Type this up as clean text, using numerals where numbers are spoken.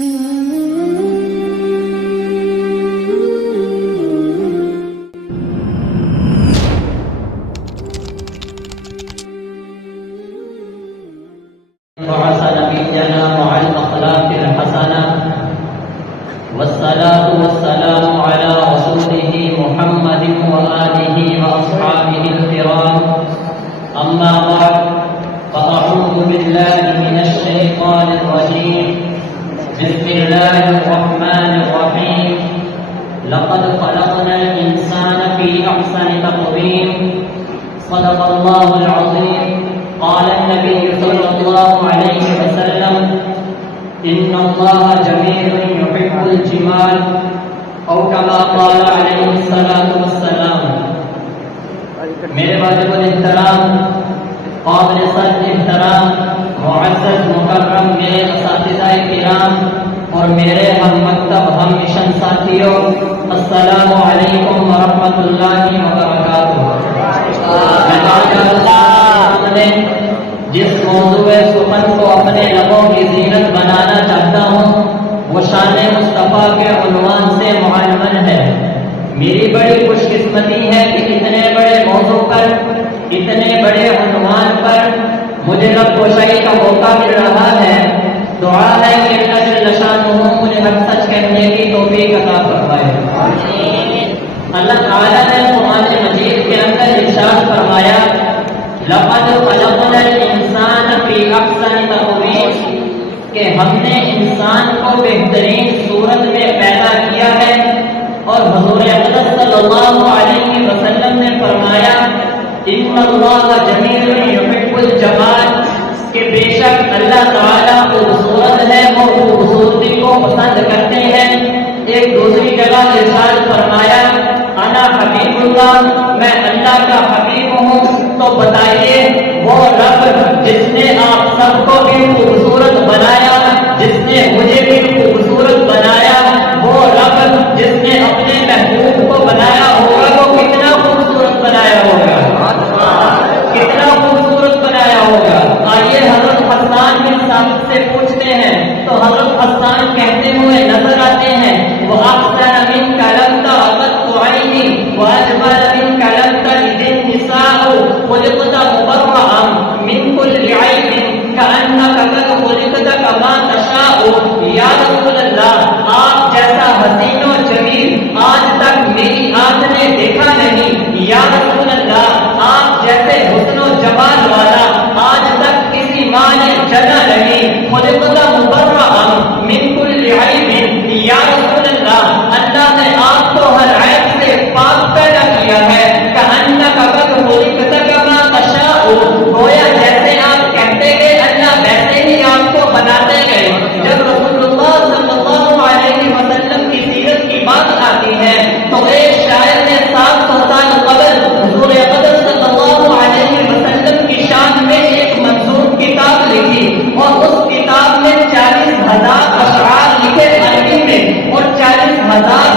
بعث نبينا مع الأخلاق الحسنة والصلاة والسلام على رسوله محمد وآله وأصحابه الكرام أما بعد فأعوذ بالله من الشيطان الرجيم بسم الله الرحمن الرحيم لقد خلقنا الإنسان في أحسن تقويم صدق الله العظيم قال النبي صلى الله عليه وسلم إن الله جميل يحب الجمال أو كما قال عليه الصلاة والسلام. میرے واجب الاحترام قابل صد احترام معزز مکرم میرے اساتذہ کرام اور میرے ہم مکتب ہم مشن ساتھیوں، السلام علیکم ورحمۃ اللہ وبرکاتہ. جس موضوع سخن کو اپنے لبوں کی زینت بنانا چاہتا ہوں وہ شان مصطفیٰ کے عنوان سے معلوم ہے. میری بڑی خوش قسمتی ہے کہ اتنے بڑے موضوع پر، اتنے بڑے عنوان پر مجھے رب کوشائی کا موقع مل رہا ہے. دعا ہے کہ اللہ جل شانہ مجھے حق سچ کہنے کی توفیق عطا فرمائے. اللہ تعالیٰ نے قرآن مجید کے اندر ارشاد فرمایا لقد خلقنا الانسان فی احسن تقویم، کہ ہم نے انسان کو بہترین صورت میں پیدا کیا ہے. اور حضور اقدس صلی اللہ علیہ وسلم نے فرمایا ان اللہ جمیل یحب الجمال، کہ بے شک اللہ تعالیٰ خوبصورت ہے، وہ خوبصورتی کو پسند کرتے ہیں. ایک دوسری جگہ ارشاد فرمایا انا حبیب اللہ، میں اللہ کا حبیب ہوں. تو بتائیے وہ رب جس نے آپ سب کو بھی خوبصورت بنایا، جس نے مجھے بھی خوبصورت بنایا، وہ رب جس نے اپنے محبوب کو بنایا ہوگا وہ کتنا خوبصورت بنایا ہوگا، کتنا خوبصورت بنایا ہوگا. آئیے حضرت حسان بن ثابت سے پوچھتے ہیں تو حضرت حسان کہتے ہوئے نظر آتے ہیں وہ احسن منک لم ترقت عینی واجمل منک لم تلد النساء خلقت مبرئا من كل عیب کأنک قد خلقت کما تشاء. یا رسول اللہ، آپ جیسا حسین و جمیل آج تک میری آنکھ نے دیکھا نہیں. یا رسول اللہ، آپ جیسے حسن و جمال والا آج تک کسی ماں نے جنا نہیں. خلقت مبرئا من كل عیب. یا رسول اللہ، اللہ نے آپ کو ہر عیب سے پاک پیدا کیا ہے. کأنک قد خلقت کما تشاء، گویا جیسے آپ کہتے گئے اللہ ویسے ہی آپ کو بناتے گئے. جب رسول اللہ صلی اللہ علیہ وسلم کی سیرت کی بات آتی ہے تو ایک شاعر نے 700 سال قبل حضور اقدس صلی اللہ علیہ وسلم کی شان میں ایک منظور کتاب لکھی اور اس کتاب میں 40,000 اشعار لکھے عربی میں اور 40,000